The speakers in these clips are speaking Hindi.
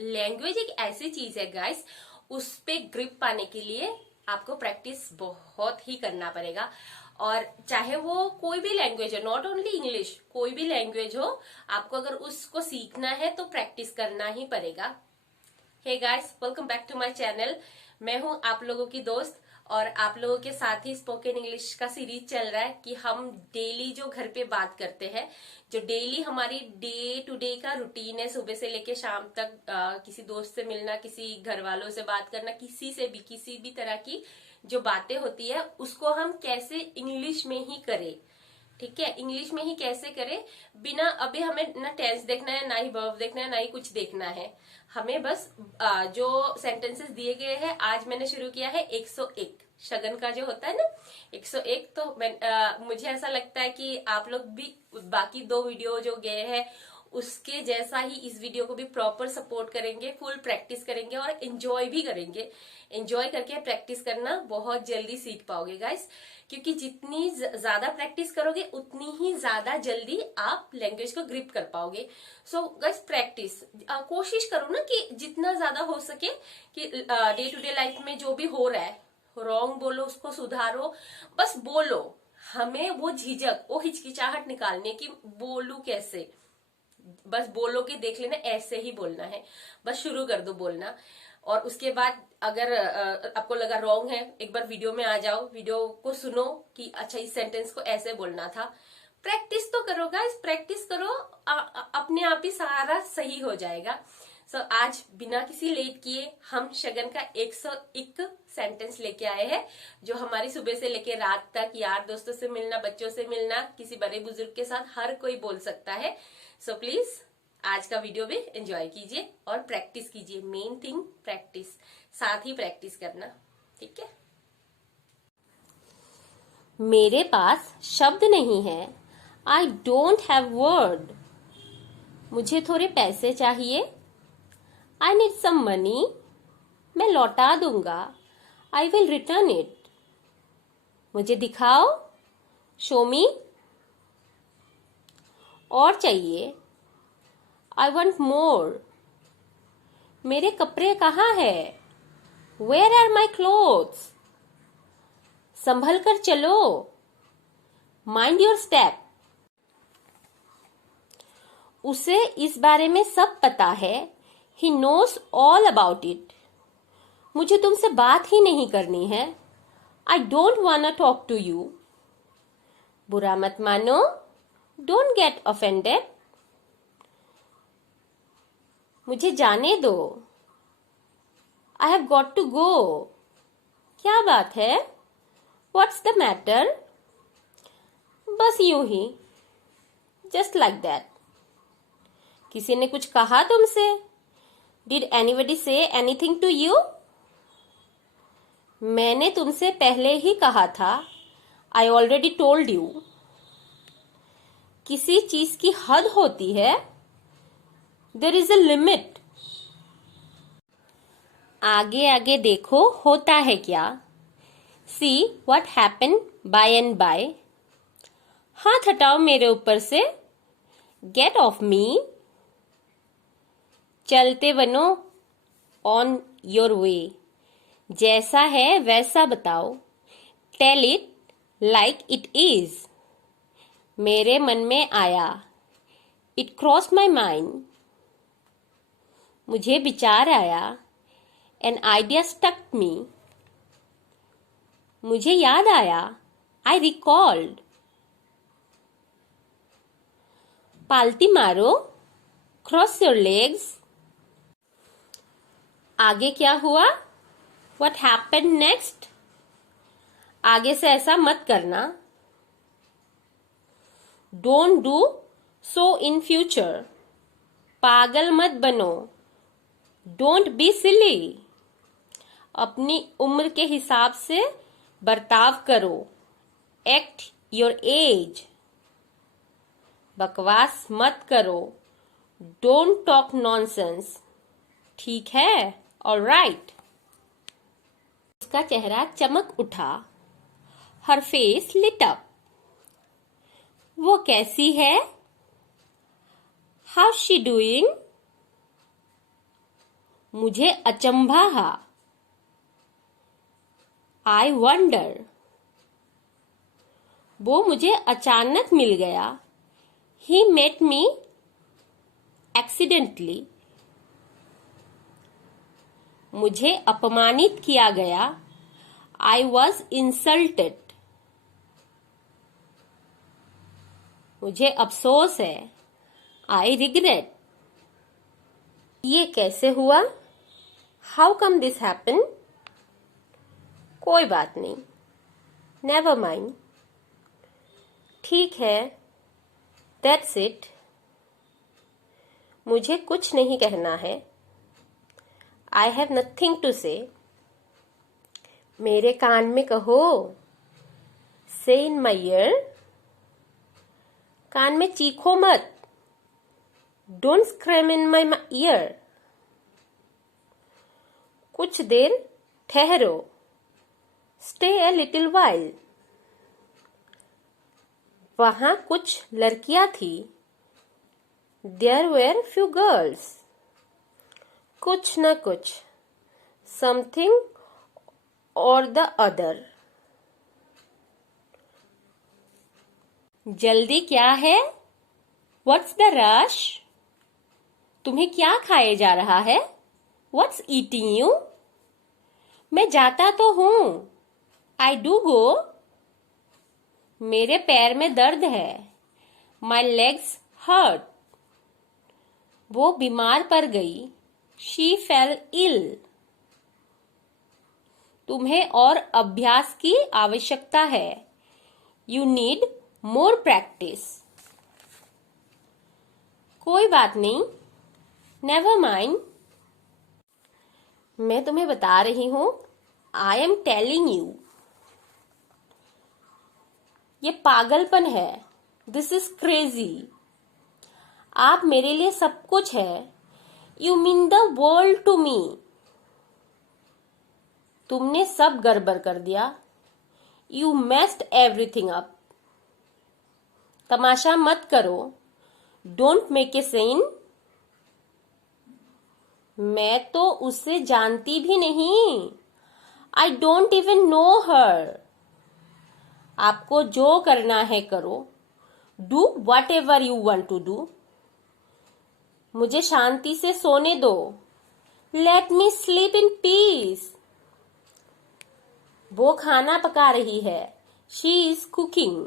लैंग्वेज एक ऐसी चीज है गाइस, उस पे ग्रिप पाने के लिए आपको प्रैक्टिस बहुत ही करना पड़ेगा। और चाहे वो कोई भी लैंग्वेज हो, नॉट ओनली इंग्लिश, कोई भी लैंग्वेज हो, आपको अगर उसको सीखना है तो प्रैक्टिस करना ही पड़ेगा। Hey guys, welcome back to my channel. मैं हूं आप लोगों की दोस्त, और आप लोगों के साथ ही स्पोकन इंग्लिश का सीरीज चल रहा है कि हम डेली जो घर पे बात करते हैं, जो डेली हमारी डे टू डे का रूटीन है, सुबह से लेके शाम तक किसी दोस्त से मिलना, किसी घर वालों से बात करना, किसी से भी किसी भी तरह की जो बातें होती है उसको हम कैसे इंग्लिश में ही करें। ठीक है, इंग्लिश में ही कैसे करें, बिना अभी हमें ना टेंस देखना है, ना ही वर्ब देखना है, ना ही कुछ देखना है। हमें बस जो सेंटेंसेस दिए गए हैं, आज मैंने शुरू किया है 101 शगन का जो होता है ना 101। तो मुझे ऐसा लगता है कि आप लोग भी बाकी 2 वीडियो जो गए हैं उसके जैसा ही इस वीडियो को भी प्रॉपर सपोर्ट करेंगे, फुल प्रैक्टिस करेंगे और एंजॉय भी करेंगे। एंजॉय करके प्रैक्टिस करना बहुत जल्दी सीख पाओगे गाइस, क्योंकि जितनी ज्यादा प्रैक्टिस करोगे उतनी ही ज्यादा जल्दी आप लैंग्वेज को ग्रिप कर पाओगे। सो गाइस, प्रैक्टिस कोशिश करो ना कि जितना ज्यादा हो सके कि डे टू डे लाइफ में जो भी हो रहा है, रॉन्ग बोलो उसको सुधारो, बस बोलो। हमें वो झिझक, वो हिचकिचाहट निकालने की, बोलू कैसे, बस बोलो कि देख लेना, ऐसे ही बोलना है, बस शुरू कर दो बोलना। और उसके बाद अगर आपको लगा रॉन्ग है, एक बार वीडियो में आ जाओ, वीडियो को सुनो कि अच्छा इस सेंटेंस को ऐसे बोलना था। प्रैक्टिस तो करो गाइस, प्रैक्टिस करो, अपने आप ही सारा सही हो जाएगा। सो आज बिना किसी लेट किए हम शगन का 101 सेंटेंस लेके आए हैं, जो हमारी सुबह से लेके रात तक यार दोस्तों से मिलना, बच्चों से मिलना, किसी बड़े बुजुर्ग के साथ हर कोई बोल सकता है। सो प्लीज आज का वीडियो भी एंजॉय कीजिए और प्रैक्टिस कीजिए। मेन थिंग प्रैक्टिस, साथ ही प्रैक्टिस करना, ठीक है। मेरे पास शब्द नहीं है, आई डोंट हैव वर्ड। मुझे थोड़े पैसे चाहिए, आई नीड सम मनी। मैं लौटा दूंगा, आई विल रिटर्न इट। मुझे दिखाओ, शो मी। और चाहिए, आई वॉन्ट मोर। मेरे कपड़े कहाँ है, वेयर आर माई क्लोथ्स। संभल कर चलो, माइंड योर स्टेप। उसे इस बारे में सब पता है, he knows all about it. मुझे तुमसे बात ही नहीं करनी है, I don't wanna talk to you. बुरा मत मानो, डोंट गेट ऑफेंडेड। मुझे जाने दो, I have got to go. क्या बात है, व्हाट्स द मैटर। बस यूं ही, जस्ट लाइक दैट। किसी ने कुछ कहा तुमसे, did anybody say anything to you. मैंने तुमसे पहले ही कहा था, आई ऑलरेडी टोल्ड यू। किसी चीज की हद होती है, देयर इज अ लिमिट। आगे आगे देखो होता है क्या, see what happen by and by. हाथ हटाओ मेरे ऊपर से, गेट ऑफ मी। चलते बनो, ऑन योर वे। जैसा है वैसा बताओ, tell it like it is. मेरे मन में आया, इट क्रॉस माई माइंड। मुझे विचार आया, एन आइडिया स्टक मी। मुझे याद आया, आई रिकॉल्ड। पालती मारो, क्रॉस योर लेग्स। आगे क्या हुआ, व्हाट हैपेंड नेक्स्ट। आगे से ऐसा मत करना, don't do so in future. पागल मत बनो, डोंट बी सिली। अपनी उम्र के हिसाब से बर्ताव करो, एक्ट योर एज। बकवास मत करो, डोंट टॉक नॉनसेंस। ठीक है, ऑलराइट। उसका चेहरा चमक उठा, हर फेस लिट अप। वो कैसी है, हाउ शी डूइंग। मुझे अचंभा हा। I wonder. वो मुझे अचानक मिल गया। He met me accidentally. मुझे अपमानित किया गया। I was insulted. मुझे अफसोस है। I regret. ये कैसे हुआ? How come this happen? कोई बात नहीं। Never mind. ठीक है। That's it. मुझे कुछ नहीं कहना है। आई हैव नथिंग टू से। मेरे कान में कहो। से इन माई ईयर। कान में चीखो मत। Don't scream in my ear. कुछ देर ठहरो। Stay a little while. वहां कुछ लड़कियां थी। There were few girls. कुछ न कुछ। समथिंग और द अदर। जल्दी क्या है? What's the rush? तुम्हें क्या खाए जा रहा है? What's eating you? मैं जाता तो हूं। I do go. मेरे पैर में दर्द है। My legs hurt. वो बीमार पड़ गई। She fell ill. तुम्हें और अभ्यास की आवश्यकता है। You need more practice. कोई बात नहीं। Never mind. मैं तुम्हें बता रही हूं। I am telling you. ये पागलपन है। This is crazy. आप मेरे लिए सब कुछ है। You mean the world to me. तुमने सब गड़बड़ कर दिया। You messed everything up. तमाशा मत करो। Don't make a scene. मैं तो उसे जानती भी नहीं। I don't even know her. आपको जो करना है करो। Do whatever you want to do. मुझे शांति से सोने दो। Let me sleep in peace. वो खाना पका रही है। She is cooking.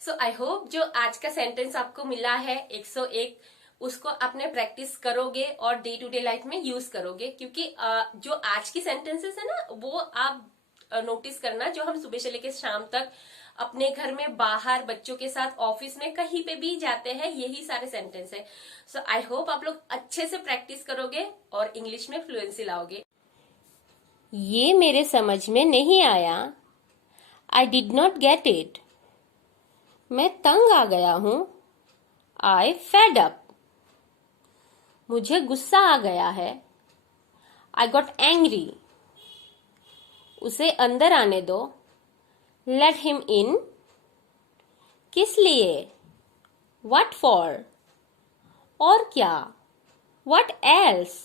So I hope जो आज का सेंटेंस आपको मिला है 101, उसको अपने प्रैक्टिस करोगे और डे टू डे लाइफ में यूज करोगे, क्योंकि जो आज की सेंटेंसेस है ना, वो आप नोटिस करना, जो हम सुबह से लेकर शाम तक अपने घर में, बाहर, बच्चों के साथ, ऑफिस में, कहीं पे भी जाते हैं, यही सारे सेंटेंस है। सो आई होप आप लोग अच्छे से प्रैक्टिस करोगे और इंग्लिश में फ्लुएंसी लाओगे। ये मेरे समझ में नहीं आया। I did not get it. मैं तंग आ गया हूं। आई फेड अप। मुझे गुस्सा आ गया है। I got angry. उसे अंदर आने दो। Let him in. किस लिए? What for? और क्या? What else?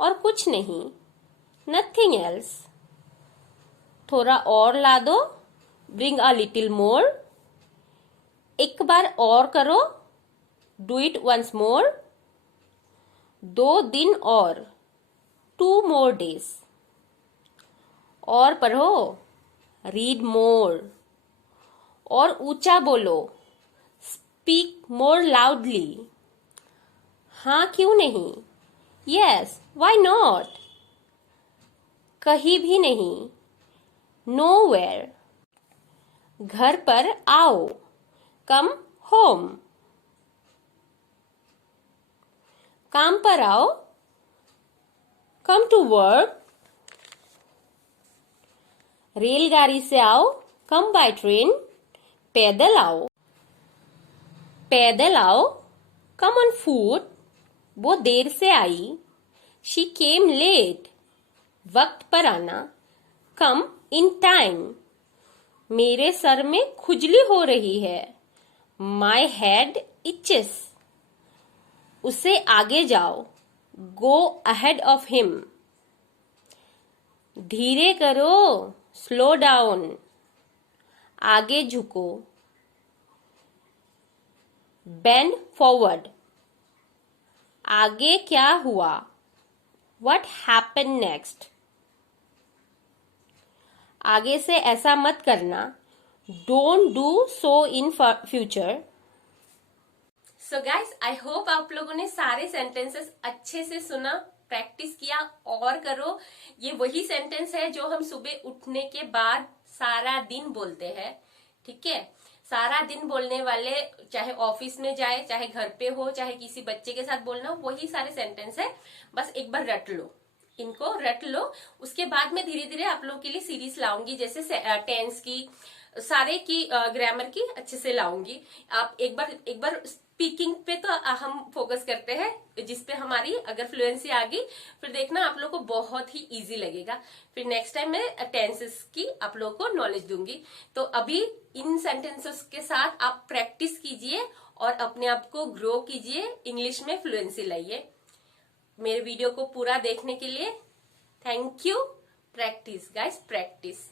और कुछ नहीं। Nothing else. थोड़ा और ला दो। Bring a little more. एक बार और करो। Do it once more. 2 दिन और। 2 मोर डेज। और पढ़ो। Read more. और ऊंचा बोलो। Speak more loudly. हाँ क्यों नहीं? Yes why not? कहीं भी नहीं। नोवेयर। घर पर आओ। Come home. काम पर आओ। Come to work. रेलगाड़ी से आओ। Come by train. पैदल आओ। पैदल आओ। Come on foot. वो देर से आई। She came late. वक्त पर आना। कम इन टाइम। मेरे सर में खुजली हो रही है। My head itches. उससे आगे जाओ। Go ahead of him. धीरे करो, स्लो डाउन। आगे झुको, बेंड फॉरवर्ड। आगे क्या हुआ, व्हाट हैपन नेक्स्ट। आगे से ऐसा मत करना, don't do so in future. So guys, I hope आप लोगों ने सारे सेंटेंसेस अच्छे से सुना, प्रैक्टिस किया और करो। ये वही सेंटेंस है जो हम सुबह उठने के बाद सारा दिन बोलते हैं, ठीक है। सारा दिन बोलने वाले, चाहे ऑफिस में जाए, चाहे घर पे हो, चाहे किसी बच्चे के साथ बोलना हो, वही सारे सेंटेंस है। बस एक बार रट लो, इनको रट लो। उसके बाद में धीरे धीरे आप लोगों के लिए सीरीज लाऊंगी, जैसे टेंस की, सारे की, ग्रामर की अच्छे से लाऊंगी। आप एक बार स्पीकिंग पे तो हम फोकस करते हैं, जिसपे हमारी अगर फ्लुएंसी आ गई, फिर देखना आप लोग को बहुत ही इजी लगेगा। फिर नेक्स्ट टाइम मैं टेंसेस की आप लोग को नॉलेज दूंगी। तो अभी इन सेंटेंसेस के साथ आप प्रैक्टिस कीजिए और अपने आप को ग्रो कीजिए, इंग्लिश में फ्लुएंसी लाइए। मेरे वीडियो को पूरा देखने के लिए thank you. Practice guys, practice.